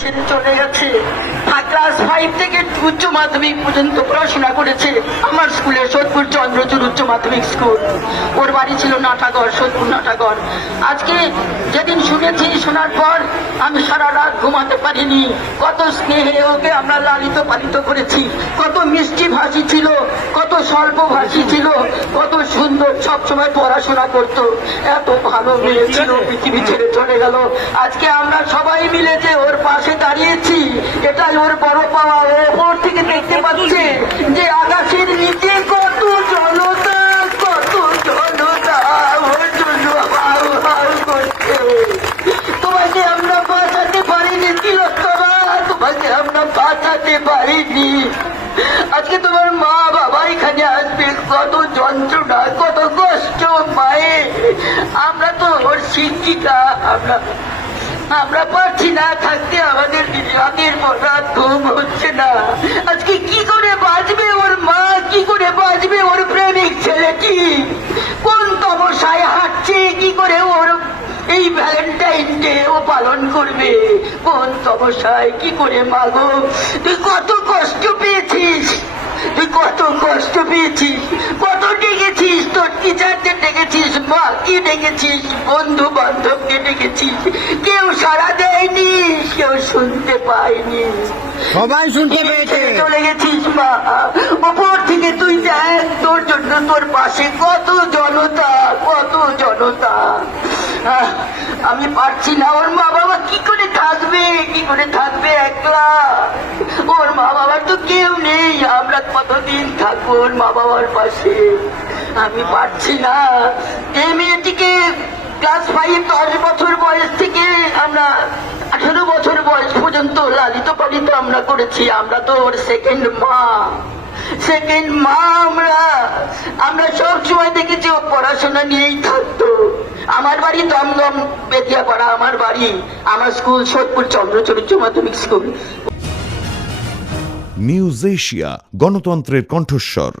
ছেড়ে চলে গেছে আর ক্লাস ফাইভ থেকে উচ্চ মাধ্যমিক পর্যন্ত পড়াশোনা করেছে আমার স্কুলে সোদপুর চন্দ্রচূড় উচ্চ মাধ্যমিক স্কুল। ওর বাড়ি ছিল নাটাগড় সোদপুর নাটাগড়। আজকে যেদিন শুনেছি শোনার পর আমি সারা রাত ঘুমাতে পারিনি। কত স্নেহে ওকে আমরা লালিত পালিত করেছি। কত মিষ্টি ভাষী ছিল কত স্বল্প ভাষী ছিল কত সুন্দর সবসময় পড়াশোনা করত। এত ভালো মেয়ে ছিল পৃথিবী ছেড়ে চলে গেল। আজকে আমরা সবাই মিলে যে ওর পাশে দাঁড়িয়েছি, এটাই ওর বড় পাওয়া। ওপর থেকে দেখতে পাচ্ছে যে আকাশের নিচে কত জনতা কত জনতা। আমরা বাঁচাতে পারিনি তোমাকে আমরা বাঁচাতে পারিনি। আজকে তোমার মা বাবা এখানে আসবে। কত যন্ত্রণা, কত কষ্ট মায়ে আমরা তো ওর শিক্ষিকা, আমরা আমরা পারছি না থাকতে আমাদের রাতের পর রাত ঘুম হচ্ছে না আজকে কি করে বাঁচবে ওর মা কি করে বাঁচবে ওর প্রেমিক ছেলেটি কোন তমসায় হাঁটছে কি করে ওর এই ভ্যালেন্টাইন ডে ও পালন করবে। কোন তমসায় কি করে মাগো? তুই কত কষ্ট পেয়েছিস? তুই কত কষ্ট পেয়েছিস? কত ডেকেছিস? তোর টিচারদের ডেকেছিস? মা কি ডেকেছিস? বন্ধু বান্ধবকে ডেকেছিস? কেউ সারা দেয়নি কেউ শুনতে পায়নি। সবাই শুনতে পেয়েছে। চলে গেছিস মা। ওপর থেকে তুই দেখ তোর জন্য তোর পাশে কত জনতা কত জনতা। আমি পারছি না, ওর মা বাবা কি করে থাকবে? কি করে থাকবে একলা? ওর মা বাবার তো কেউ নেই, আমরা কতদিন থাকব ওর মা বাবার পাশে? আমি পারছি না। এই মেয়েটিকে ক্লাস ফাইভ দশ বছর বয়স থেকে আমরা আঠেরো বছর বয়স পর্যন্ত লালিত পালিত আমরা করেছি, আমরা তো ওর সেকেন্ড মা। সেকেন্ড মা আমরা আমরা সব সময় দেখেছি, ও পড়াশোনা নিয়েই আমার বাড়ি দমদম বেদিয়াপাড়া আমার বাড়ি, আমার স্কুল সোদপুর চন্দ্রচূড় মাধ্যমিক স্কুল। নিউজ এশিয়া, গণতন্ত্রের কণ্ঠস্বর।